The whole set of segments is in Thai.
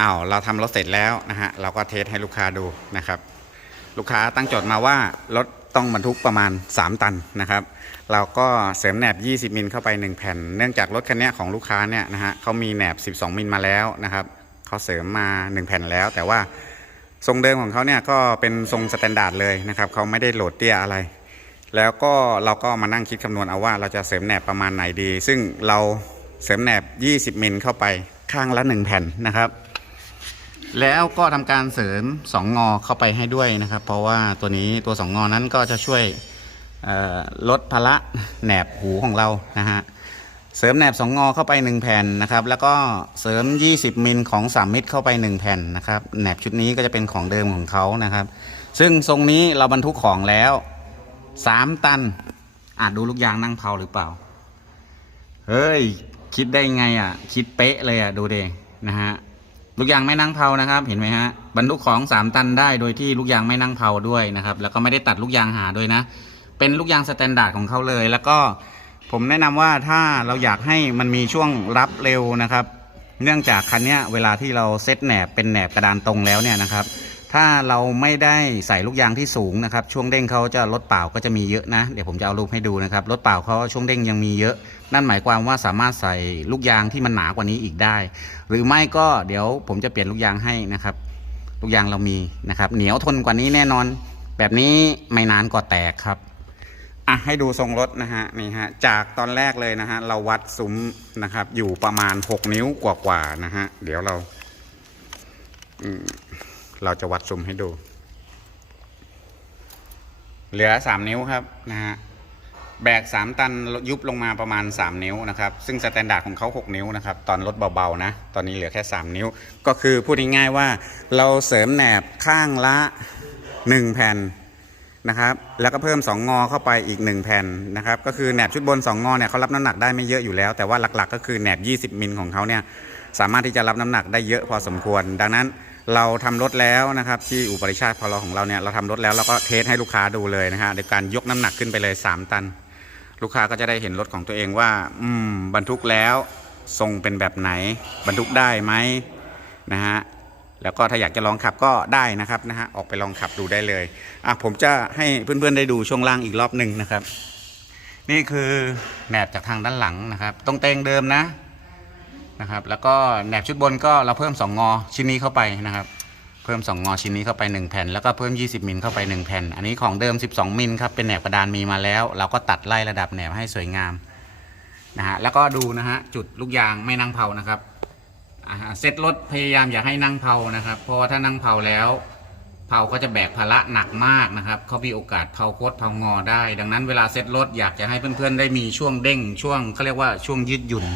อ้าวเราทำรถเสร็จแล้วนะฮะเราก็เทสให้ลูกค้าดูนะครับ ลูกค้าตั้งโจทย์มาว่ารถต้องบรรทุกประมาณ 3 ตันนะครับ เราก็เสริมแหนบ 20 มิลเข้าไป 1 แผ่น เนื่องจากรถคันเนี้ยของลูกค้าเนี่ยนะฮะเขามีแหนบ 12 มิลมาแล้วนะครับเขาเสริมมา 1 แผ่นแล้ว แต่ว่าทรงเดิมของเขาเนี่ยก็เป็นทรงสแตนดาร์ดเลยนะครับเขาไม่ได้โหลดเตี้ยอะไร แล้วก็เราก็มานั่งคิดคำนวณเอาว่าเราจะเสริมแหนบประมาณไหนดี ซึ่งเราเสริมแหนบ 20 มิลเข้าไปข้างละ 1 แผ่นนะครับ แล้วก็ทำการเสริม 2 งอเข้าไปให้ด้วยนะครับ เพราะว่าตัวนี้ตัว 2 งอนั้นก็จะช่วยลดภาระแหนบหูของเรานะฮะเสริมแหนบ 2 งอเข้าไป 1 แผ่นนะครับ แล้วก็เสริม 20 มิลของ 3 มิตรเข้าไป 1 แผ่นนะครับแหนบชุดนี้ก็จะเป็นของเดิมของเขานะครับ ซึ่งทรงนี้เราบรรทุกของแล้ว 3 ตัน อาจดูลูกยางนั่งเผาหรือเปล่า เฮ้ย คิดได้ไงอะ คิดเป๊ะเลยอะ ดูเดนะฮะ ลูกยางไม่นั่งเผานะครับ เห็นไหมฮะบรรทุกของ 3 ตันได้โดยที่ลูกยางไม่นั่งเผาด้วยนะครับ แล้วก็ไม่ได้ตัดลูกยางหาด้วยนะ เป็นลูกยางสแตนดาร์ดของเขาเลย แล้วก็ผมแนะนำว่าถ้าเราอยากให้มันมีช่วงรับเร็วนะครับ เนื่องจากคันนี้เวลาที่เราเซตแหนบเป็นแหนบกระดานตรงแล้วเนี่ยนะครับ ถ้าเราไม่ได้ใส่ลูกยางที่สูงนะครับ ช่วงเด้งเขาจะลดเปล่าก็จะมีเยอะนะ เดี๋ยวผมจะเอารูปให้ดูนะครับลดเปล่าเขาช่วงเด้งยังมีเยอะนั่นหมายความว่าสามารถใส่ลูกยางที่มันหนากว่านี้อีกได้ หรือไม่ก็เดี๋ยวผมจะเปลี่ยนลูกยางให้นะครับ ลูกยางเรามีนะครับ เหนียวทนกว่านี้แน่นอน แบบนี้ไม่นานก็แตกครับอะให้ดูทรงรถนะฮะนี่ฮะจากตอนแรกเลยนะฮะเราวัดซุ้มนะครับ อยู่ประมาณ 6 นิ้วกว่าๆนะฮะเดี๋ยวเราเราจะวัดซุ้มให้ดู เหลือ 3 นิ้วครับนะฮะ แบก 3 ตันยุบลงมาประมาณ 3 นิ้วนะครับ ซึ่งสแตนดาร์ดของเขา 6 นิ้วนะครับ ตอนรถเบาๆนะ ตอนนี้เหลือแค่ 3 นิ้ว ก็คือพูดง่ายๆว่าเราเสริมแหนบข้างละ 1 แผ่นนะครับ แล้วก็เพิ่ม 2 งอเข้าไปอีก 1 แผ่นนะครับ ก็คือแหนบชุดบน 2 งอเนี่ยเขารับน้ำหนักได้ไม่เยอะอยู่แล้ว แต่ว่าหลักๆ ก็คือแหนบ 20 มิลของเขาเนี่ยสามารถที่จะรับน้ำหนักได้เยอะพอสมควร ดังนั้นเราทำรถแล้วนะครับที่อุปริชาติพอลของเราเนี่ยเราทำรถแล้วเราก็เทสให้ลูกค้าดูเลยนะฮะโดยการยกน้ำหนักขึ้นไปเลย 3 ตัน ลูกค้าก็จะได้เห็นรถของตัวเองว่า อืมบรรทุกแล้วทรงเป็นแบบไหน บรรทุกได้ไหมนะฮะแล้วก็ถ้าอยากจะลองขับก็ได้นะครับนะฮะออกไปลองขับดูได้เลยอะผมจะให้เพื่อนๆได้ดูช่วงล่างอีกรอบหนึ่งนะครับ นี่คือแหนบจากทางด้านหลังนะครับตรงเตงเดิมนะนะครับ แล้วก็แหนบชุดบนก็เราเพิ่ม2งอชิ้นนี้เข้าไปนะครับ เพิ่ม 2 งอชิ้นนี้เข้าไป 1 แผ่น แล้วก็เพิ่ม 20 มิลเข้าไป 1 แผ่น อันนี้ของเดิม 12 มิลครับ เป็นแหนบกระดานมีมาแล้ว เราก็ตัดไล่ระดับแหนบให้สวยงามนะฮะ แล้วก็ดูนะฮะ จุดลูกยางไม่นั่งเผานะครับเซ็ตรถพยายามอย่าให้นั่งเผานะครับ เพราะว่าถ้านั่งเผาแล้วเผาก็จะแบกภาระหนักมากนะครับ เขามีโอกาสเผาโคตรเผางอได้ ดังนั้นเวลาเซ็ตรถอยากจะให้เพื่อนๆได้มีช่วงเด้ง ช่วงเขาเรียกว่าช่วงยืดหยุ่น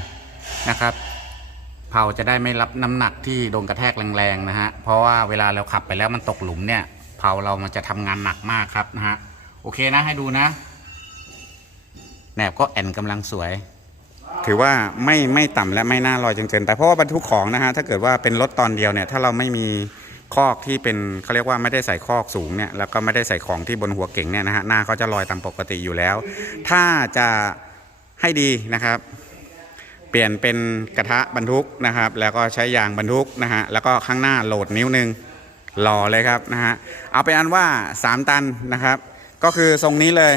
นะครับ เผาจะได้ไม่รับน้ำหนักที่โดนกระแทกแรงๆนะฮะ เพราะว่าเวลาเราขับไปแล้วมันตกหลุมเนี่ย เผาเรามันจะทำงานหนักมากครับนะฮะ โอเคนะให้ดูนะ แหนบก็แอนกำลังสวย ถือว่าไม่ไม่ต่ำและไม่น่าลอยจนเกิน แต่เพราะว่าบรรทุกของนะฮะ ถ้าเกิดว่าเป็นรถตอนเดียวเนี่ย ถ้าเราไม่มีคอกที่เป็นเขาเรียกว่าไม่ได้ใส่คอกสูงเนี่ย แล้วก็ไม่ได้ใส่ของที่บนหัวเก่งเนี่ยนะฮะ หน้าเขาจะลอยตามปกติอยู่แล้ว ถ้าจะให้ดีนะครับ เปลี่ยนเป็นกระทะบรรทุกนะครับ แล้วก็ใช้ยางบรรทุกนะฮะแล้วก็ข้างหน้าโหลดนิ้วหนึ่งหล่อเลยครับนะฮะเอาเป็นอันว่า 3 ตันนะครับ ก็คือทรงนี้เลย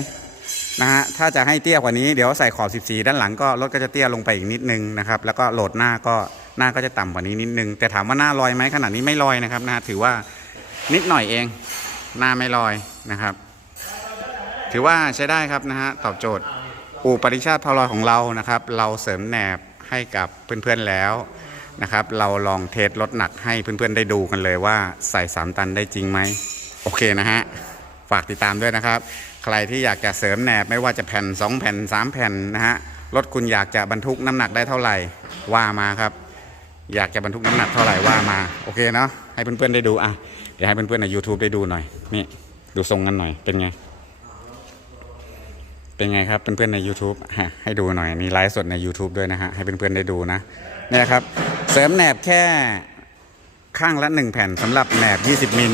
นะฮะถ้าจะให้เตี้ยกว่านี้เดี๋ยวใส่ขอบ 14 ด้านหลังก็รถก็จะเตี้ยลงไปอีกนิดนึงนะครับแล้วก็โหลดหน้าก็หน้าก็จะต่ำกว่านี้นิดนึง แต่ถามว่าหน้าลอยไหมขนาดนี้ไม่ลอยนะครับนะถือว่านิดหน่อยเองหน้าไม่ลอยนะครับ ถือว่าใช้ได้ครับนะฮะตอบโจทย์ อู่ปริชาติพาลอยของเรานะครับ เราเสริมแหนบให้กับเพื่อนๆแล้วนะครับ เราลองเทสรถหนักให้เพื่อนๆได้ดูกันเลยว่าใส่3ตันได้จริงไหมโอเคนะฮะฝากติดตามด้วยนะครับ ใครที่อยากจะเสริมแหนบไม่ว่าจะแผ่น 2 แผ่น 3 แผ่นนะฮะรถคุณอยากจะบรรทุกน้ำหนักได้เท่าไหร่ว่ามาครับ อยากจะบรรทุกน้ำหนักเท่าไหร่ว่ามาโอเคเนาะให้เพื่อนๆได้ดูอะเดี๋ยวให้เพื่อนๆใน YouTube ได้ดูหน่อยนี่ดูทรงกันหน่อยเป็นไง เป็นไงครับเเพื่อนๆใน YouTube ฮะให้ดูหน่อยมีไลฟ์สดใน YouTube ด้วยนะฮะให้เพื่อนๆได้ดูนะเนี่ยครับเสริมแหนบแค่ข้างละ 1 แผ่นสำหรับแหนบ 20 มิล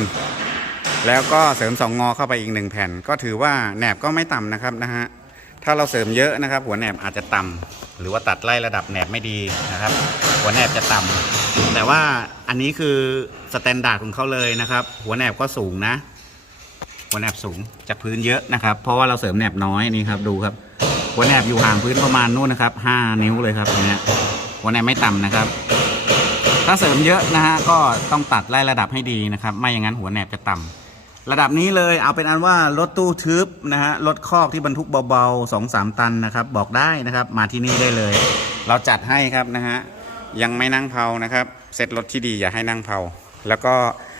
แล้วก็เสริม 2 งอเข้าไปอีก 1 แผ่น ก็ถือว่าแหนบก็ไม่ต่ำนะครับนะฮะถ้าเราเสริมเยอะนะครับ หัวแหนบอาจจะต่ำหรือว่าตัดไล่ระดับแหนบไม่ดีนะครับ หัวแหนบจะต่ำแต่ว่าอันนี้คือสแตนดาร์ดของเขาเลยนะครับ หัวแหนบก็สูงนะ หัวแหนบสูงจากพื้นเยอะนะครับ เพราะว่าเราเสริมแหนบน้อยนี่ครับดูครับหัวแหนบอยู่ห่างพื้นประมาณนู่นนะครับห้านิ้วเลยครับตรงเนี้ยหัวแหนบไม่ต่ำนะครับ ถ้าเสริมเยอะนะฮะก็ต้องตัดไล่ระดับให้ดีนะครับ ไม่อย่างนั้นหัวแหนบจะต่ำระดับนี้เลยเอาเป็นอันว่ารถตู้ทึบนะฮะรถคอกที่บรรทุกเบาๆสองสามตันนะครับ บอกได้นะครับ มาที่นี่ได้เลย เราจัดให้ครับนะฮะยังไม่นั่งเผานะครับเซ็ตรถที่ดีอย่าให้นั่งเผาแล้วก็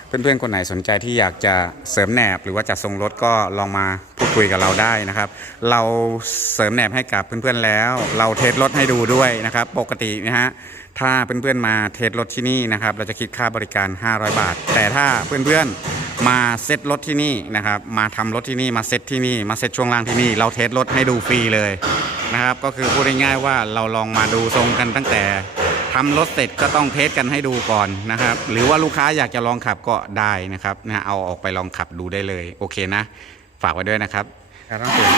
เพื่อนๆคนไหนสนใจที่อยากจะเสริมแหนบ หรือว่าจัดทรงรถก็ลองมาพูดคุยกับเราได้นะครับ เราเสริมแหนบให้กับเพื่อนๆแล้ว เราเทสรถให้ดูด้วยนะครับ ปกตินะฮะถ้าเพื่อนๆมาเทสรถที่นี่นะครับ เราจะคิดค่าบริการ 500 บาท แต่ถ้าเพื่อนๆมาเซ็ตรถที่นี่นะครับมาทำรถที่นี่มาเซ็ตที่นี่มาเซ็ตช่วงล่างที่นี่ เราเทสรถให้ดูฟรีเลยนะครับ ก็คือพูดง่ายๆว่าเราลองมาดูทรงกันตั้งแต่ ทำรถเสร็จก็ต้องเทสกันให้ดูก่อนนะครับ หรือว่าลูกค้าอยากจะลองขับก็ได้นะครับนะเอาออกไปลองขับดูได้เลย โอเคนะ ฝากไว้ด้วยนะครับครับต้องเปลี่ยน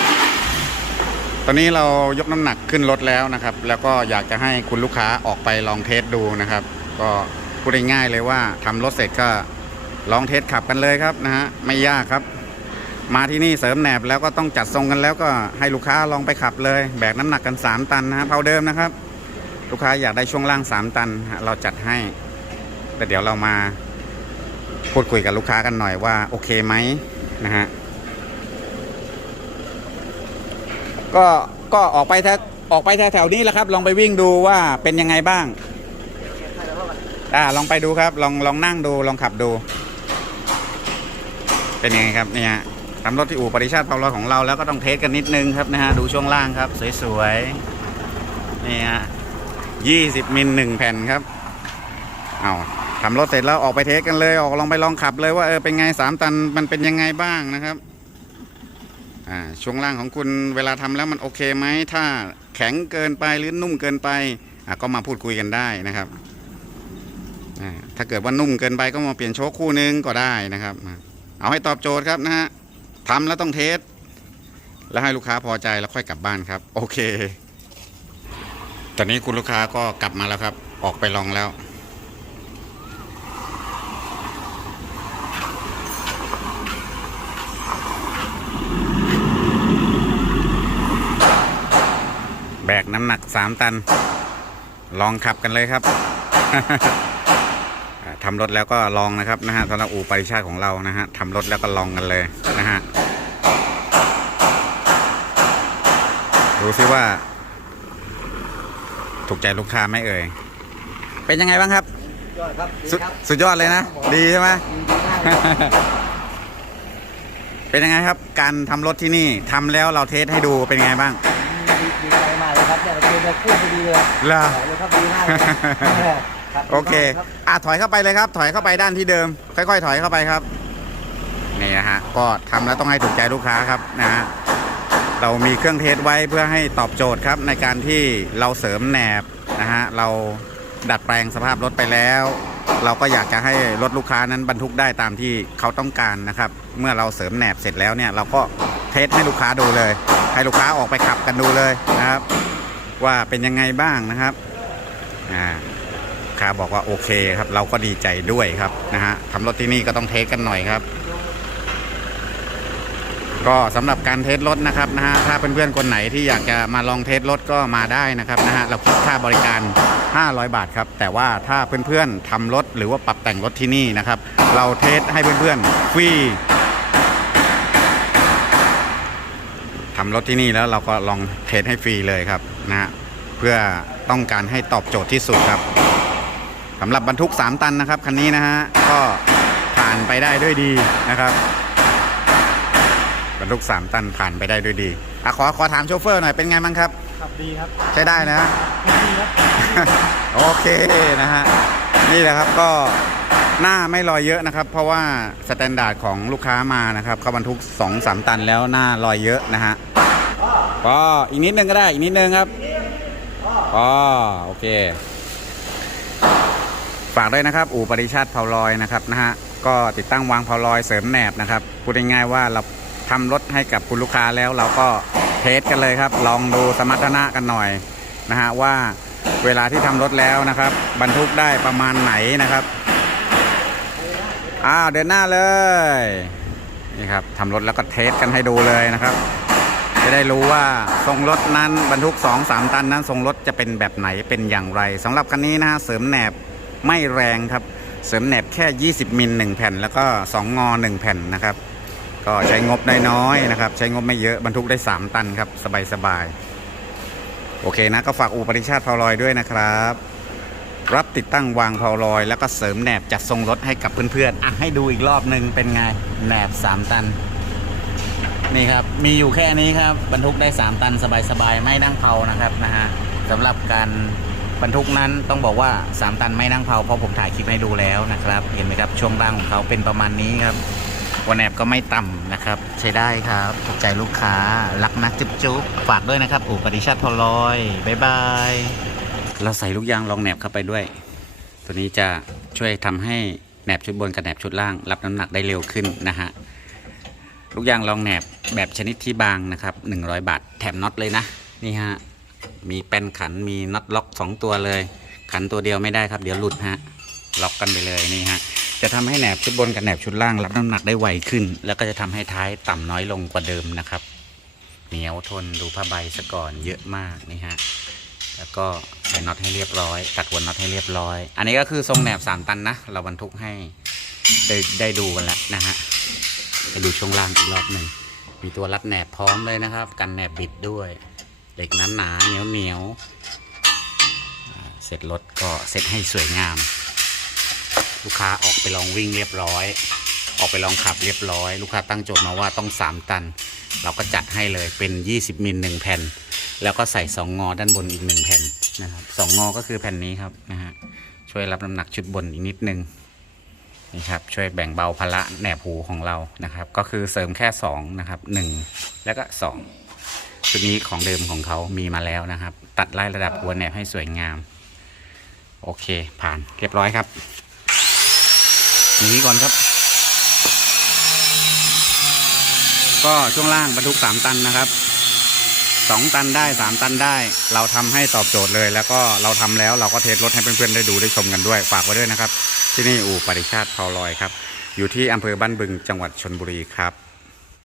ตอนนี้เรายกน้ำหนักขึ้นรถแล้วนะครับ แล้วก็อยากจะให้คุณลูกค้าออกไปลองเทสดูนะครับ ก็พูดง่ายๆเลยว่าทำรถเสร็จก็ลองเทสขับกันเลยครับนะฮะไม่ยากครับ มาที่นี่เสริมแหนบแล้วก็ต้องจัดทรงกันแล้วก็ให้ลูกค้าลองไปขับเลย แบกน้ำหนักกัน 3 ตันนะฮะเท่าเดิมนะครับ ลูกค้าอยากได้ช่วงล่าง 3 ตันฮะเราจัดให้ แต่เดี๋ยวเรามาพูดคุยกับลูกค้ากันหน่อยว่าโอเคไหมนะฮะ ก็ก็ออกไปแถวออกไปแถวๆนี้แหละครับ ลองไปวิ่งดูว่าเป็นยังไงบ้างอ่าลองไปดูครับ ลองลองนั่งดูลองขับดู เป็นยังไงครับเนี่ยทำรถที่อู่ปริชาติเผาลอยของเราแล้วก็ต้องเทสกันนิดนึงครับนะฮะดูช่วงล่างครับ สวยๆนี่ฮะ ยี่สิบมิลหนึ่งแผ่นครับ เอาทำรถเสร็จแล้วออกไปเทสกันเลยออกลองไปลองขับเลยว่าเออเป็นไงสามตันมันเป็นยังไงบ้างนะครับ อ่าช่วงล่างของคุณเวลาทำแล้วมันโอเคไหม ถ้าแข็งเกินไปหรือนุ่มเกินไปอะก็มาพูดคุยกันได้นะครับอ่าถ้าเกิดว่านุ่มเกินไปก็มาเปลี่ยนโชคคู่นึงก็ได้นะครับ เอาให้ตอบโจทย์ครับนะฮะทำแล้วต้องเทสแล้วให้ลูกค้าพอใจแล้วค่อยกลับบ้านครับ โอเค ตอนนี้คุณลูกค้าก็กลับมาแล้วครับ ออกไปลองแล้ว แบกน้ำหนัก3ตัน ลองขับกันเลยครับทำรถแล้วก็ลองนะครับนะฮะสำหรับอู่ปริชาติของเรานะฮะทำรถแล้วก็ลองกันเลยนะฮะดูซิว่า ถูกใจลูกค้าไหมเอ่ย เป็นยังไงบ้างครับ ยอดครับดีสุดครับสุดยอดเลยนะ ดีใช่ไหมดีมากเลยครับเป็นยังไงครับ การทำรถที่นี่ทำแล้วเราเทสให้ดูเป็นยังไงบ้างดีดีใจมากเลยครับเนี่ยเราเจอมาคู่พอดีเลยเหรอบอกเลยครับดีมากเลยครับโอเคดีมากรับอะถอยเข้าไปเลยครับ ถอยเข้าไปด้านที่เดิม ค่อย ๆ ถอยเข้าไปครับ นี่นะฮะ ก็ทำแล้วต้องให้ถูกใจลูกค้าครับนะฮะ เรามีเครื่องเทสไว้เพื่อให้ตอบโจทย์ครับในการที่เราเสริมแหนบนะฮะเราดัดแปลงสภาพรถไปแล้ว เราก็อยากจะให้รถลูกค้านั้นบรรทุกได้ตามที่เขาต้องการนะครับ เมื่อเราเสริมแหนบเสร็จแล้วเนี่ยเราก็เทสให้ลูกค้าดูเลย ให้ลูกค้าออกไปขับกันดูเลยนะครับ ว่าเป็นยังไงบ้างนะครับอ่าค้าบอกว่าโอเคครับ เราก็ดีใจด้วยครับนะฮะทำรถที่นี่ก็ต้องเทสกันหน่อยครับ ก็สำหรับการเทสรถนะครับนะฮะถ้าเพื่อนๆคนไหนที่อยากจะมาลองเทสรถก็มาได้นะครับนะฮะเราคิดค่าบริการ 500 บาทครับ แต่ว่าถ้าเพื่อนๆทำรถหรือว่าปรับแต่งรถที่นี่นะครับ เราเทสให้เพื่อนๆฟรีทำรถที่นี่แล้วเราก็ลองเทสให้ฟรีเลยครับนะฮะเพื่อต้องการให้ตอบโจทย์ที่สุดครับสำหรับบรรทุก 3 ตันนะครับคันนี้นะฮะก็ผ่านไปได้ด้วยดีนะครับ บรรทุก3 ตันผ่านไปได้ด้วยดีอะขอขอถามโชเฟอร์หน่อยเป็นไงบ้างครับครับดีครับใช้ได้นะ ดีครับโอเคนะฮะนี่แหละครับก็หน้าไม่ลอยเยอะนะครับ เพราะว่าสแตนดาร์ดของลูกค้ามานะครับเขาบรรทุก 2-3 ตันแล้วหน้าลอยเยอะนะฮะก็อีกนิดนึงก็ได้อีกนิดนึงครับอ๋อโอเค ฝากด้วยนะครับ อู่ปริชาติเผาลอยนะครับนะฮะก็ติดตั้งวางเผาลอยเสริมแหนบนะครับพูดง่ายๆว่าเรา ทำรถให้กับคุณลูกค้าแล้วเราก็เทสกันเลยครับ ลองดูสมรรถนะกันหน่อยนะฮะว่าเวลาที่ทำรถแล้วนะครับ บรรทุกได้ประมาณไหนนะครับอ้าวเดินหน้าเลยนี่ครับทำรถแล้วก็เทสกันให้ดูเลยนะครับ จะได้รู้ว่าทรงรถนั้นบรรทุก 2 3 ตันนั้นทรงรถจะเป็นแบบไหนเป็นอย่างไรสำหรับคันนี้นะฮะเสริมแหนบไม่แรงครับ เสริมแหนบแค่ 20มิล1แผ่น แล้วก็ 2 งอ 1 แผ่นนะครับ ก็ใช้งบน้อยๆนะครับ ใช้งบไม่เยอะบรรทุกได้ 3 ตันครับ สบายๆ โอเคนะ ก็ฝากอูปริชาติพาวลอยด้วยนะครับ รับติดตั้งวางพาวลอย แล้วก็เสริมแหนบจัดทรงรถให้กับเพื่อนๆ อะให้ดูอีกรอบหนึ่งเป็นไงแหนบ 3 ตัน นี่ครับ มีอยู่แค่นี้ครับ บรรทุกได้ 3 ตันสบายๆ ไม่นั่งเผานะครับนะฮะสำหรับการบรรทุกนั้นต้องบอกว่า 3 ตันไม่นั่งเผาเพราะผมถ่ายคลิปให้ดูแล้วนะครับ เห็นไหมครับช่วงล่างของเขาเป็นประมาณนี้ครับ วันแอบก็ไม่ต่ำนะครับ ใช้ได้ครับถูกใจลูกค้า รักนักจุ๊บจุ๊บฝากด้วยนะครับอู่ปฏิชาติพอลอยบ๊ายบายเราใส่ลูกยางรองแหนบเข้าไปด้วย ตัวนี้จะช่วยทำให้แหนบชุดบนกับแหนบชุดล่าง รับน้ำหนักได้เร็วขึ้นนะฮะลูกยางรองแหนบแบบชนิดที่บางนะครับ 100 บาท แถมน็อตเลยนะ นี่ฮะ มีแป้นขัน มีน็อตล็อก 2 ตัวเลย ขันตัวเดียวไม่ได้ครับ เดี๋ยวหลุดฮะ ล็อกกันไปเลยนี่ฮะ จะทำให้แหนบชุดบนกับแหนบชุดล่างรับน้ำหนักได้ไวขึ้น แล้วก็จะทำให้ท้ายต่ำน้อยลงกว่าเดิมนะครับ เหนียวทนดูผ้าใบซะก่อนเยอะมากนี่ฮะแล้วก็ใส่น็อตให้เรียบร้อย ตัดวนน็อตให้เรียบร้อย อันนี้ก็คือทรงแหนบ3ตันนะเราบรรทุกให้ได้ได้ดูกันแล้วนะฮะไปดูช่วงล่างอีกรอบหนึ่งมีตัวรัดแหนบพร้อมเลยนะครับ กันแหนบบิดด้วยเหล็กหนาเหนียวเหนียวเสร็จรถก็เสร็จให้สวยงาม ลูกค้าออกไปลองวิ่งเรียบร้อย ออกไปลองขับเรียบร้อย ลูกค้าตั้งโจทย์มาว่าต้อง 3 ตัน เราก็จัดให้เลยเป็น 20 มิล1แผ่น แล้วก็ใส่ 2 งอด้านบนอีก 1 แผ่นนะครับสองงอก็คือแผ่นนี้ครับนะฮะช่วยรับน้ำหนักชุดบนอีกนิดนึงนี่ครับช่วยแบ่งเบาภาระแหนบหูของเรานะครับ ก็คือเสริมแค่ 2 นะครับ 1 แล้วก็ 2 ชุดนี้ของเดิมของเขามีมาแล้วนะครับ ตัดไล่ระดับหัวแหนบให้สวยงาม โอเคผ่านเรียบร้อยครับ อย่างนี้ก่อนครับ ก็ช่วงล่างบรรทุก3ตันนะครับ2ตันได้3ตันได้ เราทำให้ตอบโจทย์เลย แล้วก็เราทำแล้วเราก็เทสรถให้เพื่อนๆได้ดูได้ชมกันด้วยฝากไว้ด้วยนะครับ ที่นี่อู่ปริชาติพาวลอยครับ อยู่ที่อำเภอบ้านบึงจังหวัดชนบุรีครับ